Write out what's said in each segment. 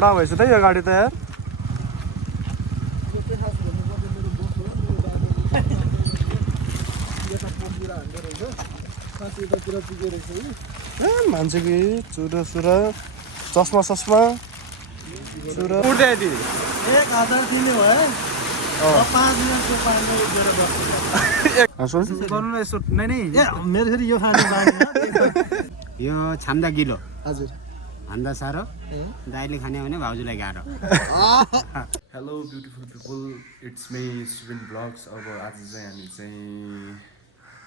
चौडा भएछ त यो गाडी त यार मान्छेको चुरा सुरा चस्मा सस्मा चुरा उड्दै दि 1000 दिने भयो 5 मिनेटको पानी गरेर बस्छु गर्नु यसो नै मेरो फेरि यो खाने बानी यो छाम्दा गिलो हजुर भन्दा साह्रो दाइले खाने भने भाउजूलाई गाह्रो hello beautiful people it's me Subin blogs अब आज चाहिँ हामी चाहिँ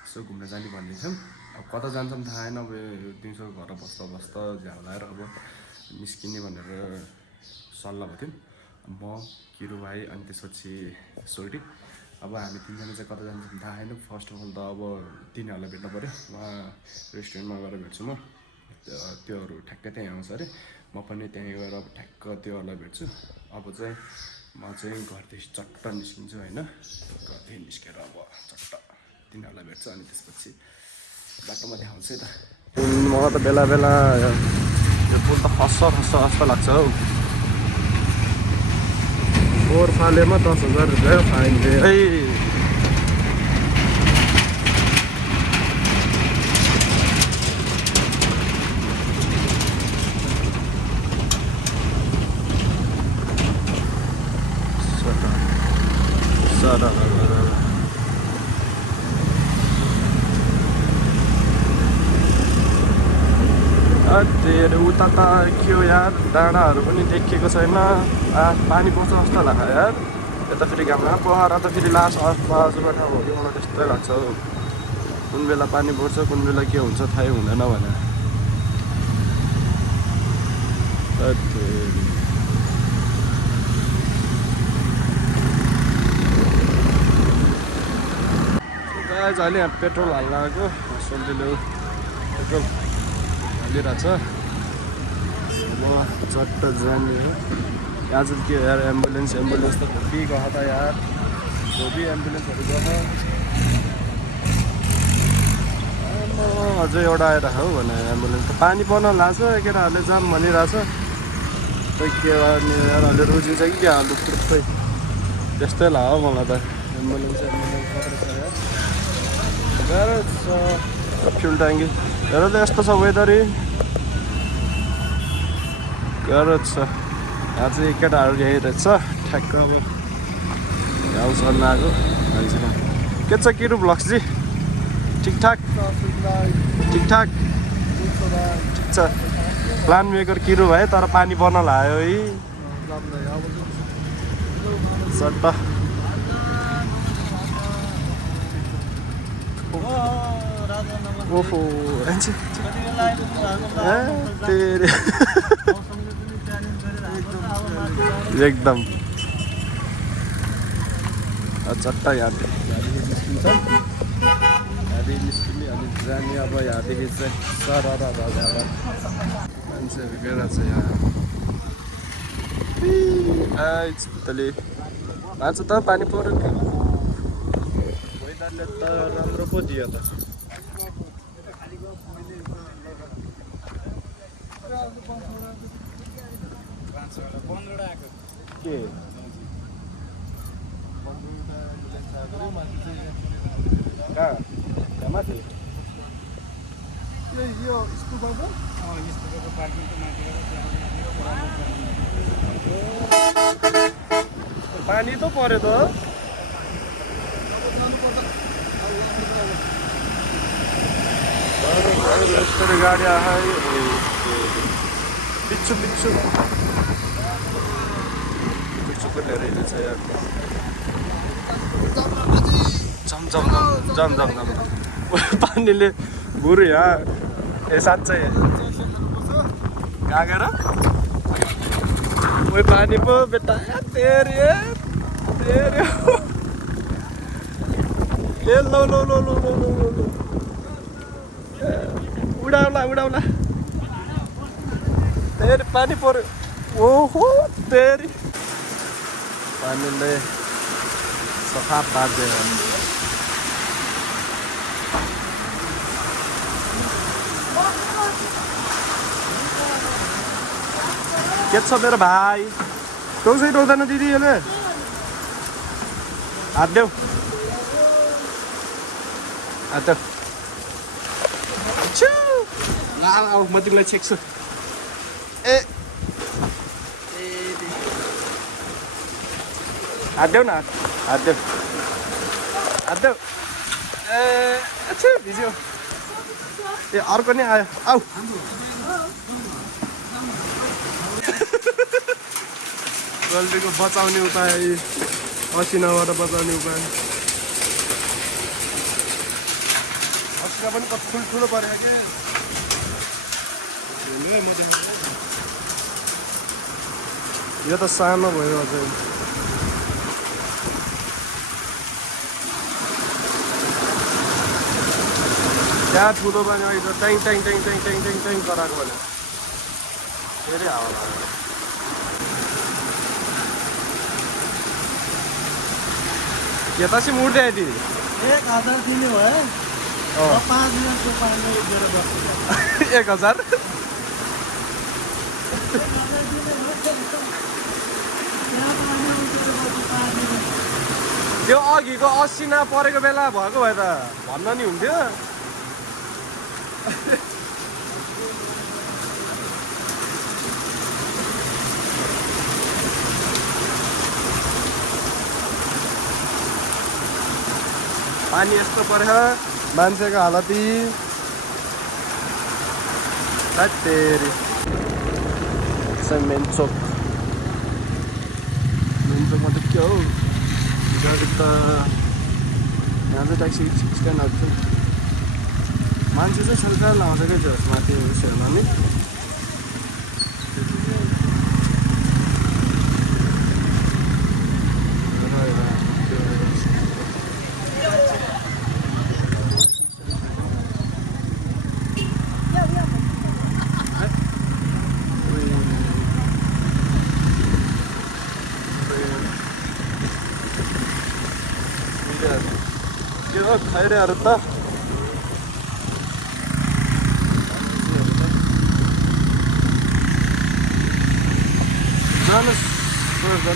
यसो घुम्न जाने भन्दैछौँ अब कता जान्छौँ थाहा छैन अब दिउँसो घर बस्दा बस्दा झ्याल लगाएर अब निस्किने भनेर सल्लाह भएको थियौँ म किरो भाइ अनि त्यसपछि सोल्टी अब हामी तिनजना चाहिँ कता जान्छौँ थाहा छैन फर्स्ट अफ अल त अब तिनीहरूलाई भेट्नु पऱ्यो उहाँ रेस्टुरेन्टमा गएर भेट्छु म त्योहरू ठ्याक्कै त्यहीँ आउँछ अरे म पनि त्यहीँ गएर अब ठ्याक्क त्योहरूलाई भेट्छु अब चाहिँ म चाहिँ घरदेखि चट्ट निस्किन्छु होइन घरदेखि निस्केर अब चट्ट तिनीहरूलाई भेट्छु अनि त्यसपछि बाटोमा देखाउँछु है त मलाई त बेला बेला यो पुल त खस्छ जस्तो लाग्छ हौ फोहोर फालेमा 10,000 रुपियाँ फाइन दिए है उता त के हो यार डाँडाहरू पनि देखिएको छैन पानी पर्छ जस्तो लाग्छ यार यता फेरि घाममा पोखरा त फेरि लास्ट बाजुमा ठाउँ हो कि मलाई त्यस्तै लाग्छ हौ कुन बेला पानी पर्छ कुन बेला के हुन्छ थाहै हुँदैन भने अहिले यहाँ पेट्रोल हाल्न आएको सोल्टीले पेट्रोल हालिरहेको छ म चट्ट जाने हो यहाँ चाहिँ के यार एम्बुलेन्स त खोपी गयो त यार खोपी एम्बुलेन्सहरू गयो अझै एउटा आएर हौ भने एम्बुलेन्स त पानी पर्न लाग्छ केटाहरूले जाम भनिरहेछ खै के गर्ने यार अहिले रोजिन्छ कि क्या लुक्दै त्यस्तै लाग्यो मलाई त एम्बुलेन्स मात्रै छ यार गाह्रो छ फ्युल ट्याङ्की हेर त यस्तो छ वेदर गाह्रो छ यहाँ चाहिँ केटाहरू यही रहेछ ठ्याक्क अब घाउ सर्न आएको मान्छेमा के छ किरु ब्लग्स जी ठिकठाक ठिक छ प्लान मेकर किरु भाइ तर पानी पर्न लाग्यो है सट्ट ओहो एकदम चट्टा यहाँदेखि निस्किने अनि जाने अब यहाँदेखि चाहिँ सर मान्छेहरू गएर छ यहाँ तले मान्छ त पानी पर्यो वेदरले त राम्रो पो दियो त के कहाँ माथि यो स्कुलको पानी त पर्यो त गाडी आयो पिच्छु को धेरै छ यार जम पानीले बुरु यहाँ ए साँच्चै कहाँ गएर ओइ पानी पो बेटा तेरे ए लो उडाउला तेरे पानी पर्यो ओहो तेरी पानीले सफा पार्दै के छ मेरो भाइ टोक्सै टोक्दैन दिदी यसले हात देऊ हात देऊ आऊ म तिमीलाई छेक्छु ए हात देऊ न हात देऊ हात देऊ ए अच्छा भिज्यो ए अर्को नि आयो आऊ गल्तीको बचाउने उपाय असिनाबाट बचाउने उपाय असिना पनि कति ठुल्ठुलो परेको कि यो त सानो भयो अझै त्यहाँ ठुलो पनि अहिले त ट्याङ ट्याङ ट्याङ ट्याङ ट्याङ ट्याङ ट्याङ कराएको भने धेरै हावा लाग्यो यता चाहिँ मुड्दै आयो दिदी 1000 दिने भए 5 दिनको पानी गरेर बस्छ 1000 त्यो अघिको असिना परेको बेला भएको भए त भन्न नि हुन्थ्यो पानी यस्तो पऱ्यो मान्छेको हालती तेरी मेन चोक मेन चोकमा त के हो गाडी त यहाँ चाहिँ ट्याक्सी स्ट्यान्डहरू छ मान्छे चाहिँ सरकार लाउँछ क्या जस माथि उयसहरूमा नि के हो खैरेहरू त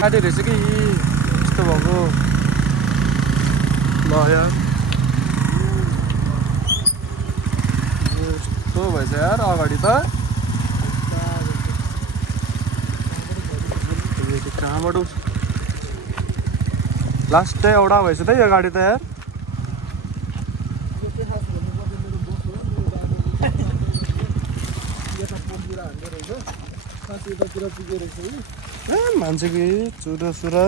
गाडी रहेछ कि यस्तो भएको ल यार यस्तो भएछ यार अगाडि त कहाँबाट लास्टै एउटा भएछ त यो गाडी त यार मान्छे कि चुरा सुरा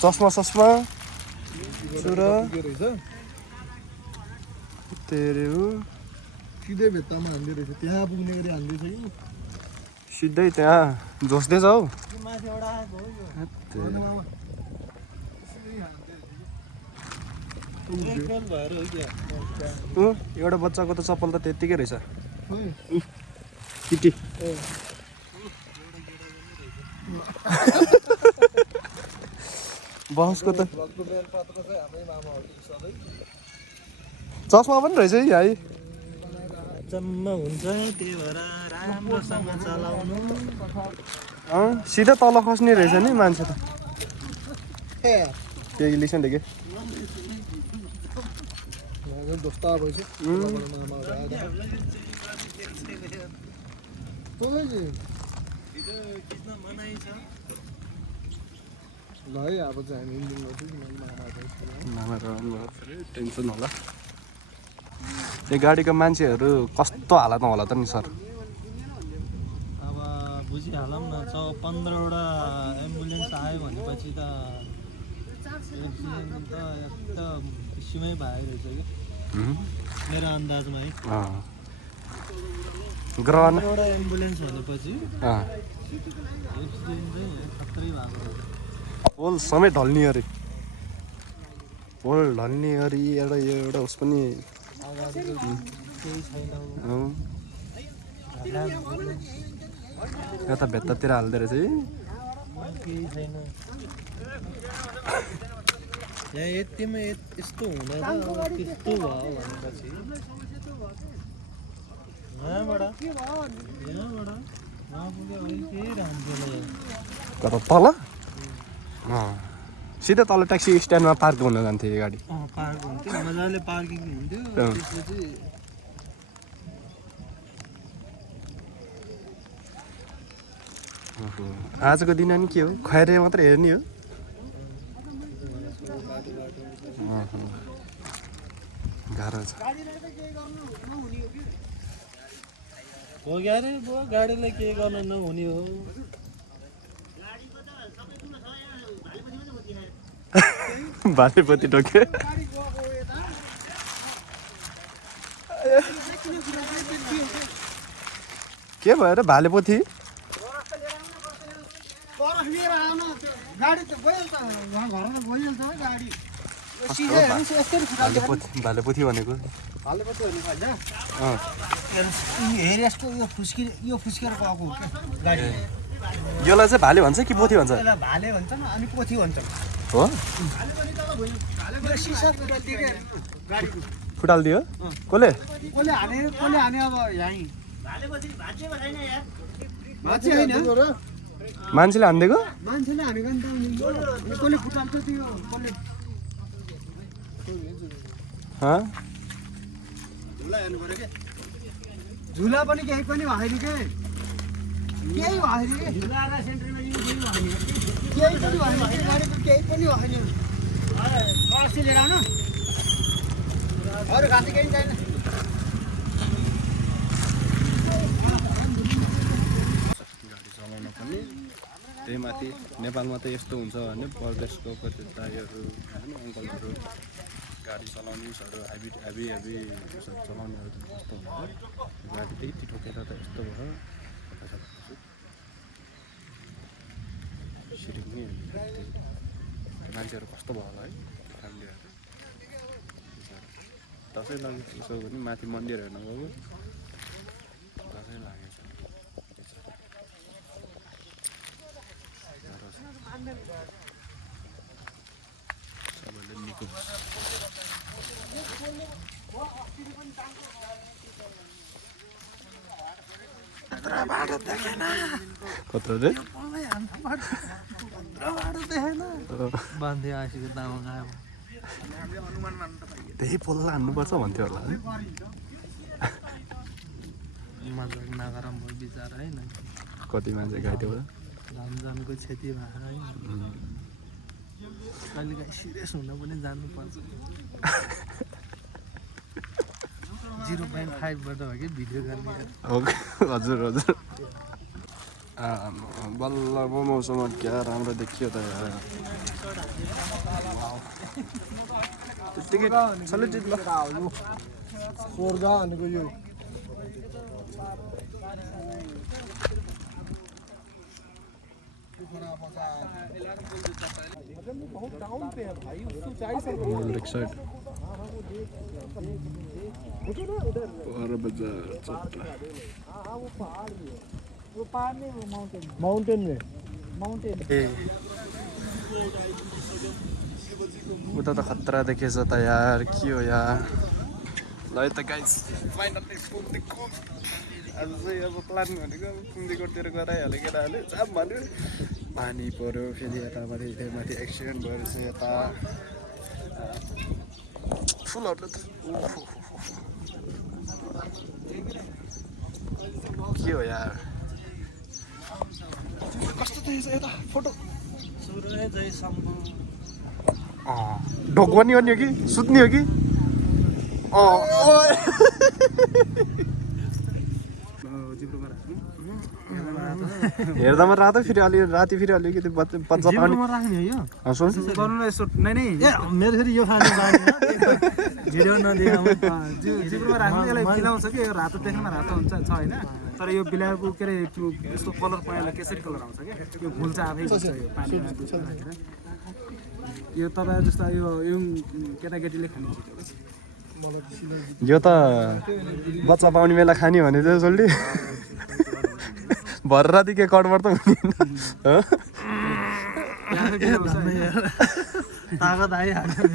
चस्मा सस्मा चुरा तेरे हो सिधै भेट्टामा हान्दै रहेछ त्यहाँ पुग्ने गरी हान्दैछ कि सिधै त्यहाँ झोस्दैछ हौ एउटा बच्चाको त चप्पल त त्यत्तिकै रहेछ किटी बसको त चस्मा पनि रहेछ है भाइ जम्मा हुन्छ त्यही भएर राम्रोसँग चलाउनु सिधा तल खस्ने रहेछ नि मान्छे त के इलेक्सन देखे दोस्ता भएछ ल है अब चाहिँ हामी इन्डिङ गर्छौँ टेन्सन होला यो गाडीको मान्छेहरू कस्तो हालतमा होला त नि सर अब बुझिहालौँ न 15वटा एम्बुलेन्स आयो भनेपछि त एक्सिडेन्ट त एकदम खुसीमै भइरहेछ क्या मेरो अन्दाजमा है ग्रहण 15वटा एम्बुलेन्स भनेपछि एक्सिडेन्ट चाहिँ खत्रै भएको रहेछ पोल समेत ढल्ने अरे पोल ढल्ने अरे एउटा यो एउटा उस पनि केही छैन यता भित्तातिर हाल्दो रहेछ है केही छैन यहाँ यतिमा यस्तो हुँदैन त्यस्तो भयो भनेपछि यहाँबाट कता तल सिधै तल ट्याक्सी स्ट्यान्डमा पार्क हुन जान्थ्यो यो गाडी पार्क हुन्थ्यो मजाले पार्किङ हुन्थ्यो त्यसपछि आजको दिन नि के हो खैरे मात्रै हेर्ने हो गाह्रो छ हो ग्यारे बुवा गाडीलाई के गर्न नहुने हो भालेपति टोक्यो के भयो र भालेपोथी भालेपोथी भनेको यो फुस्केर गएको हो क्या गाडी यसलाई चाहिँ भाले भन्छ कि पोथी भन्छ यसलाई भाले भन्छन् अनि पोथी भन्छन् हो फुटालिदियो कसले कसले हाने अब यहीँ मान्छेले हानिदिएको मान्छेले हानेको नि त कसले फुटाल्छ त्यो कसले झुला पनि केही पनि भएन के केही भएन के झुला र सेन्टरमा केही पनि भएन गाडीको केही पनि भएन कसी लिएर आउनु अरू घाँटी केही छैन गाडी चलाउन पनि त्यही माथि नेपालमा त यस्तो हुन्छ भने परदेशको कति दाइहरू होइन अङ्कलहरू गाडी चलाउनेहरू हेभी चलाउनेहरू त कस्तो हुन्छ गाडी त्यही ठोकेर त यस्तो भयो सिरिङ मान्छेहरू कस्तो भयो होला है फ्यामिलीहरू दसैँ लागेको भने माथि मन्दिर हेर्नु गएको दसैँ लागेछ सबैले निको कत्रो रे बाँधे आँसीको दामा गयो त्यही पोल्ला हान्नुपर्छ भन्थ्यो होला है मजाक नगरम भयो बिचरा होइन कति मान्छे घाइते भयो जानको क्षति भयो है कहिले काहीँ सिरियस हुन पनि जानुपर्छ 0.5बाट हो कि भिडियो गर्ने हजुर हजुर बल्ल पो मौसम क्या राम्रो देखियो त त्यत्तिकै चल्यो जित्लो स्वर्ग भनेको यो माउंटेन में उता त खतरा देखेछ त यार के हो यार ल त गाइस फाइनली पुग्दिको आज चाहिँ अब प्लान भनेको पुग्दिकोतिर गराइहाल्यो केटाहरूले चाप भन्यो पानी पऱ्यो फेरि यतामाथि माथि एक्सिडेन्ट भएर चाहिँ यता फुलहरू त के हो यार कस्तो देखेछ यता फोटो ढोक पनि हो कि सुत्ने हो कि हेर्दामा रातो फेरि अलि राति फेरि अलिकति बच्चा पानी मेरो फेरि यो खाने भिडियो नदेखाउँ जिब्रोमा राख्नु यसलाई मिलाउँछ कि यो रातो देख्नमा रातो हुन्छ छ होइन तर यो बिलाको के अरे यस्तो कलर पहेँलो केसरी कलर आउँछ क्या यो फुल चाहिँ आफै हुन्छ यो पानीमा राखेर यो तपाईँ जस्तो यो केटाकेटीले खाने चिज हो यो त बच्चा पाउने बेला खाने भने चाहिँ जल्दी भर राति के कडबर त हुँदैन तागत आइहाल्यो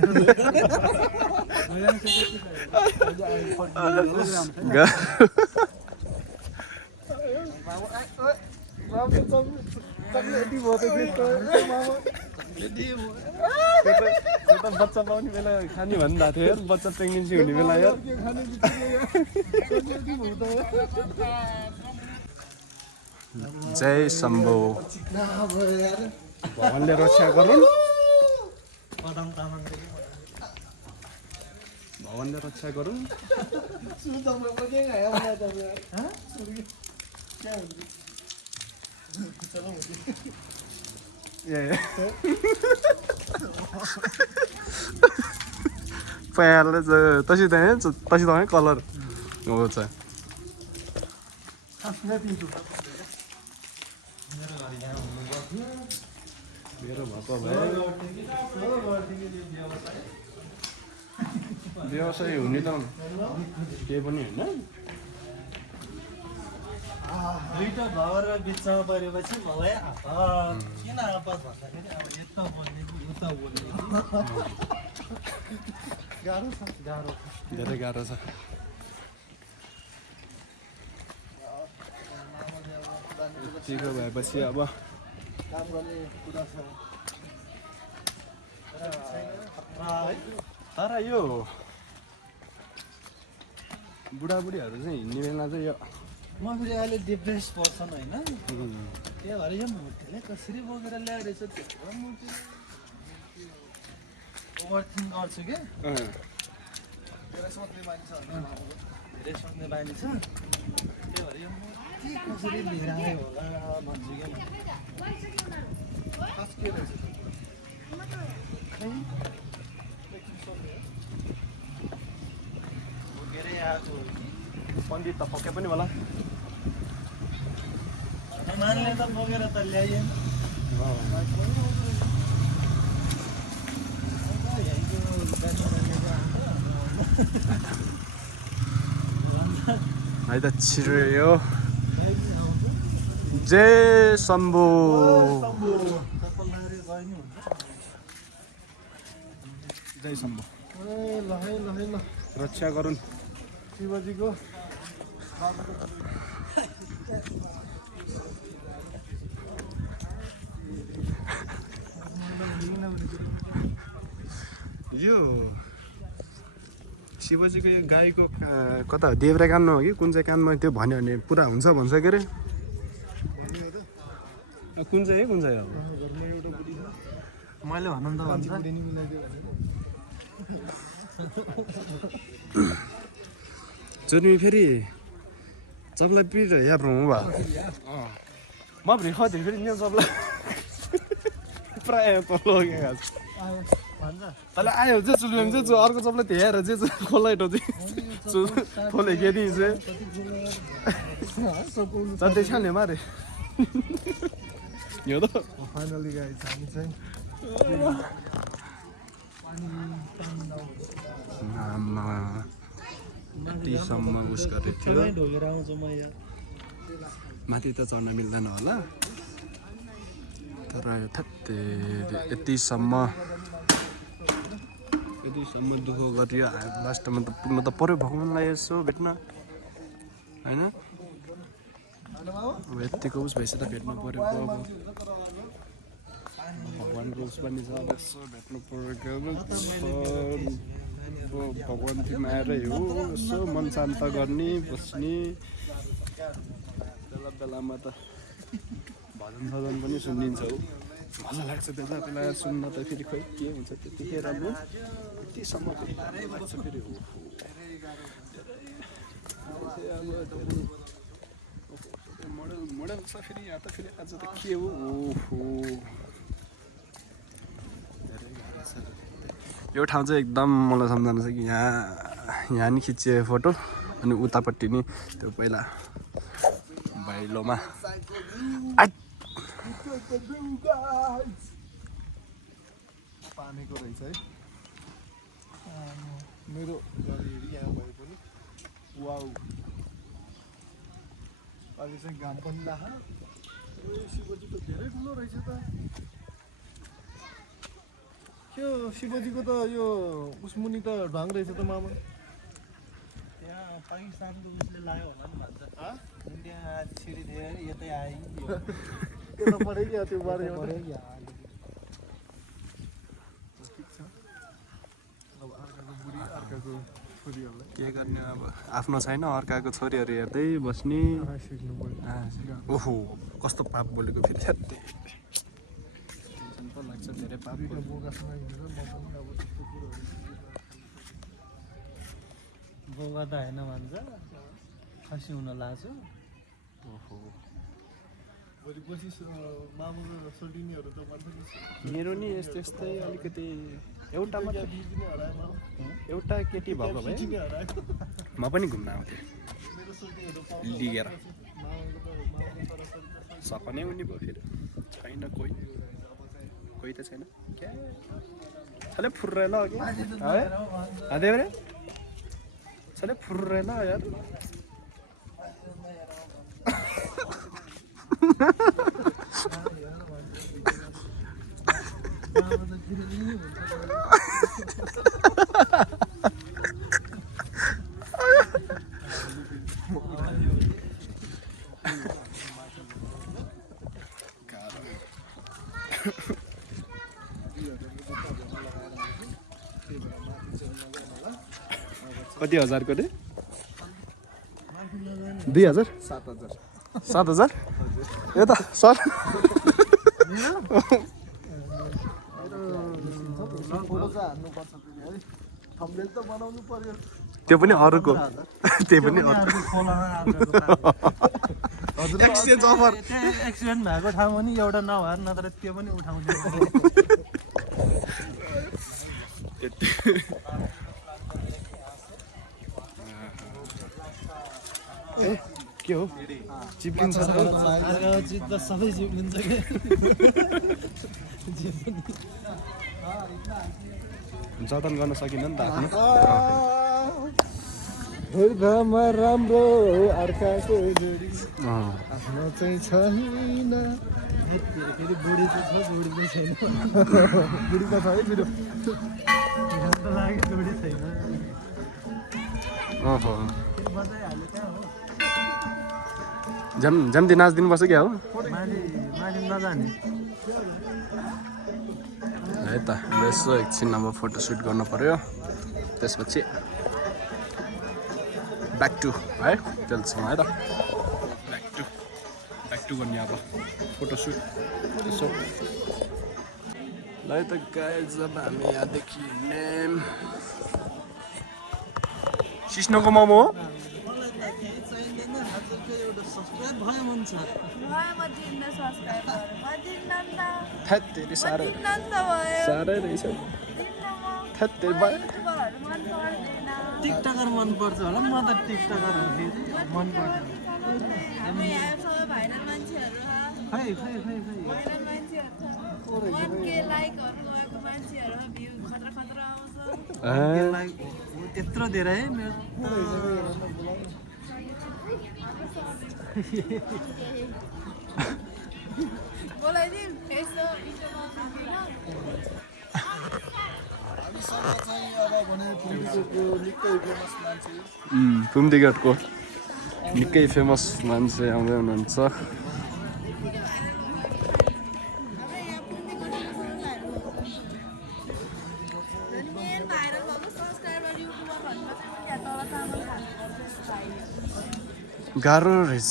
चक्लेटी भयो त मामा त्यो त बच्चा पाउने बेला खाने भन्नुभएको थियो यार बच्चा प्रेग्नेन्सी हुने बेला यार जय शम्भो भगवानले रक्षा गरून् भगवानले रक्षा गरून् पयाले तशी तपाईँ कलर हो चाहिँ मेरो भएको भए व्यवसाय हुने त केही पनि होइन दुईटा घर बिचमा परेपछि मलाई किन आपत भन्दाखेरि अब यता बोल्ने कि उता बोल्ने गाह्रो छ धेरै गाह्रो छ यतिको भएपछि अब काम गर्ने कुरा छ तर यो बुढाबुढीहरू चाहिँ हिँड्ने बेला चाहिँ यो म फेरि अहिले डिप्रेस पर्सन होइन त्यही भएर यो मूर्तिले कसरी बोकेर ल्याएर रहेछ त्यस्तो मूर्ति ओभरथिङ्क गर्छु क्या धेरै सोच्ने बानी छ त्यही भएर यो मूर्ति कसरी लिएर आयो होला भन्छु क्या खास के रहेछ बोकेरै आएको पण्डित त पक्कै पनि होला मानले त बोकेर त ल्याइएन है त छिर्यो जय शम्भो जय शम्भो ल रक्षा गरून् शिवजीको यो शिवजीको यो गाईको कता हो देब्रे कानमा हो कि कुन चाहिँ कानमा त्यो भन्यो भने पुरा हुन्छ भन्छ के अरे कुन चाहिँ हो मैले भनौँ त भन्छ जुनी फेरि सबलाई पिर हेर्नु हो भयो म फेरि खतिर फेरि नि सबलाई प्रायः त लगेको छु तँलाई आयो चाहिँ चुल्यो भने चाहिँ अर्को सबलाई त्यहाँ हेरेर चाहिँ खोलाइटो चाहिँ खोले के दिन्छ सधैँ छाने मारे यो त फाइनली गाइस हामी चाहिँ यतिसम्म उस गरेको थियो ढोगेर आउँछ म यहाँ माथि त चढ्न मिल्दैन होला तर थत्ते यतिसम्म दुःख गरियो लास्टमा त पुग्न त पर्यो भगवान्लाई यसो भेट्न होइन अब यतिको उस भएपछि त भेट्नु पर्यो अब भगवान्को उस पनि छ यसो भेट्नु परेको भगवान् तिमी आएरै हो यसो मन शान्त गर्ने बस्ने बेला बेलामा त भजन सजन पनि सुनिदिन्छ हौ मजा लाग्छ बेला बेला सुन्न त फेरि खोइ के हुन्छ त्यतिखेर अब यतिसम्म लाग्छ फेरि हो मोडल छ फेरि यहाँ त फेरि आज त के हो ओहो यो ठाउँ चाहिँ एकदम मलाई सम्झना छ कि यहाँ नि खिचियो फोटो अनि उतापट्टि नि त्यो पहिला भैलोमा पानीको रहेछ है मेरो गाडी यहाँ भए पनि वाउ अहिले चाहिँ घाम पनि लाख शिवजी त धेरै ठुलो रहेछ त त्यो शिवजीको त यो उसमुनि त ढाङ रहेछ त मामा त्यहाँ पाकिस्तानको उसले लाग्यो होला नि भन्छ इन्डिया छिरिदियो यतै आयो त्यो त पऱ्यो क्या त्यो पऱ्यो अब अर्काको बुढी अर्काको छोरीहरूलाई के गर्ने अब आफ्नो छैन अर्काको छोरीहरू हेर्दै बस्ने सिक्नु पर्यो ओहो कस्तो पाप बोलेको फेरि टेन्सन त लाग्छ धेरै पाप बोकासँग हिँडेर म पनि अब त्यस्तो कुरोहरू बोगा त होइन भन्छ खसी हुन लाग्छु ओहो भोलि पछि मामुको सोल्टिनीहरू त भन्छ मेरो नि यस्तै अलिकति एउटा मात्रै बिग्रिने हरायो एउटा केटी भएको भए म पनि घुम्न आउँथेँ मेरो सोल्टिनीहरू लिएर मामुको छोराछोरी सपनै उनी भयो फेरि छैन कोही त छैन क्या छले फुर्रे ल अघि है अरे रे छले फुर्रे ल यार कति हजारको रे 2000 7,000 यता सर थम्बनेल त बनाउनु पर्यो त्यो पनि अरूको त्यो पनि एक्सचेन्ज अफर एक्सिडेन्ट भएको ठाउँमा नि एउटा नभएर नत्र त्यो पनि उठाउँछ ए के हो चिप्लिन्छ त सबै चिप्लिन्छ के जतन गर्न सकिन नि त आफ्नो हृदयमा राम्रो अर्काको जोडी आफ्नो चाहिँ छैन फेरि बुढी त छ बुढी पनि छैन बुढी त छ है मेरो लागि बुढी छैन ओहो बजाइहाल्यो कहाँ हो जम्ती नाचिदिनुपर्छ क्या हो माथि नजाने है त यसो एकछिन अब फोटोसुट गर्नु पर्यो त्यसपछि ब्याक टु है त्यसमा है त ब्याक टु गर्ने अब फोटोसुट यसो ल है त गाइज अब हामी यहाँदेखि हिँड्ने सिस्नोको मोमो हो थेरी साह्रै रहेछ थेरी भयो टिकटकर मनपर्छ होला म त टिकटकर हो फेरि मनपर्छ खै खै खै खै त्यत्रो धेरै है मेरो फुमदिघाटको निकै फेमस मान्छे आउँदै हुनुहुन्छ गाह्रो रहेछ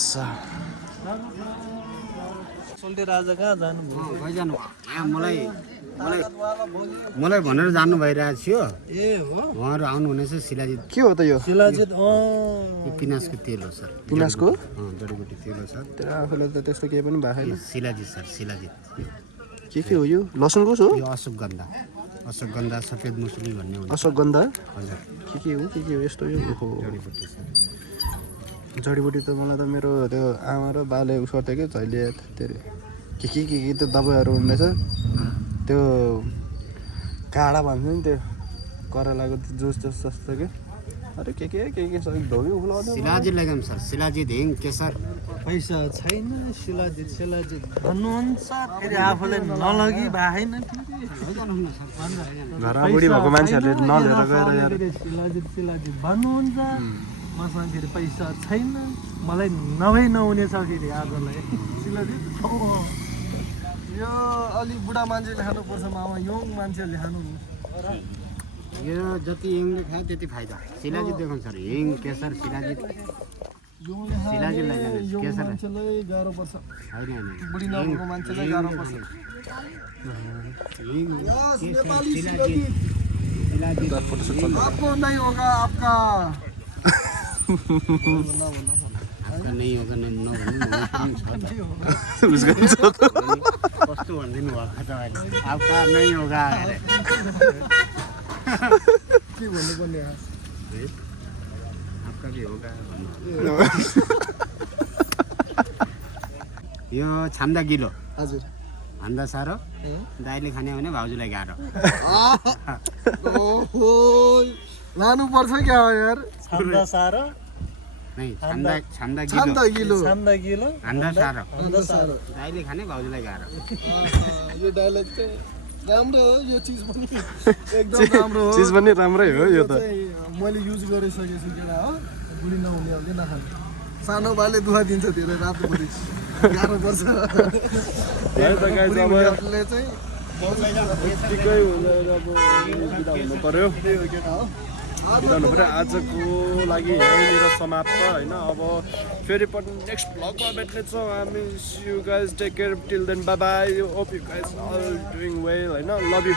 सोल्टे राजा कहाँ जानुभयो गइजानु यहाँ मलाई भनेर जानु भइरहेको थियो ए हो उहाँहरू आउनुहुनेछ शिलाजित के हो त यो शिलाजित यो पिनासको तेल हो सर पिनासको जडीबुटी तेल हो सर तर आफूलाई त त्यस्तो केही पनि भएको छैन शिलाजित सर शिलाजित के हो यो लसुनको हो यो अशोकगन्धा सफेद मुसुली भन्ने हुन्छ अशोकगन्धा हजुर के हो यस्तो यो ओहो जडीबुटी सर जडीबुटी त मलाई त मेरो त्यो आमा र बाले उस गर्थ्यो कि जहिले के त्यो दबाईहरू हुँदैछ त्यो काँडा भन्छ नि त्यो करेलाको जुस जस्तो के अरे के सब ढोगी उफ्लाउँछ शिलाजित लगाऊँ सर शिलाजित हिङ केसर पैसा छैन शिलाजित भन्नुहुन्छ फेरि आफूलाई नलगी भएन घरमा बुढी भएको मान्छेहरूले नलिएर गएर शिलाजित भन्नुहुन्छ मसँग फेरि पैसा छैन मलाई नभई नहुने छ फेरि आजलाई शिलाजीत यो अलि बुढा मान्छेले खानुपर्छ मामा यङ मान्छेले खानु यो जति हिङले खायो त्यति फाइदा शिलाजित देखाउँछ अरे हिङ केसर शिलाजित शिलाजित लैजानुहोस् यङ केसर मान्छेलाई गाह्रो पर्छ होइन होइन बुढी नभएको मान्छेलाई गाह्रो पर्छ हिङ यस केसर नेपाली शिलाजित शिलाजित आपको नहीं होगा आपका आपका नहीं होगा न उसको कस्तो भनिदिनु भएको त अहिले आपका नहीं होगा अरे के भन्नुपर्ने आपका भी होगा यो छाम्दा गिलो हजुर भन्दा साह्रो दाइले खाने भने भाउजूलाई गाह्रो ओहो लानुपर्छ क्या हो यार छाम्दा साह्रो नै छाम्दा छाम्दा छाम्दा गिलो गिलो छाम्दा गिलो भन्दा साह्रो भन्दा साह्रो दाइले खाने भाउजूलाई गाह्रो यो डायलग चाहिँ राम्रो हो यो चिज पनि एकदम राम्रो हो चिज पनि राम्रै हो यो त चाहिँ मैले युज गरिसकेछु केटा हो बुढी नहुनेहरूले नखाने सानो भाइले दुःख दिन्छ धेरै रातो बुढी गाह्रो पर्छ है त गाइस अब बुढीहरूले चाहिँ यतिकै हुँदैन अब बिदा हुनु पर्यो बिदा हुनु पर्यो आजको लागि यहीँनिर समाप्त होइन अब फेरि पनि नेक्स्ट भ्लगमा भेट्नेछौँ हामी see you guys take care till then bye bye hope you guys all doing well होइन लभ यु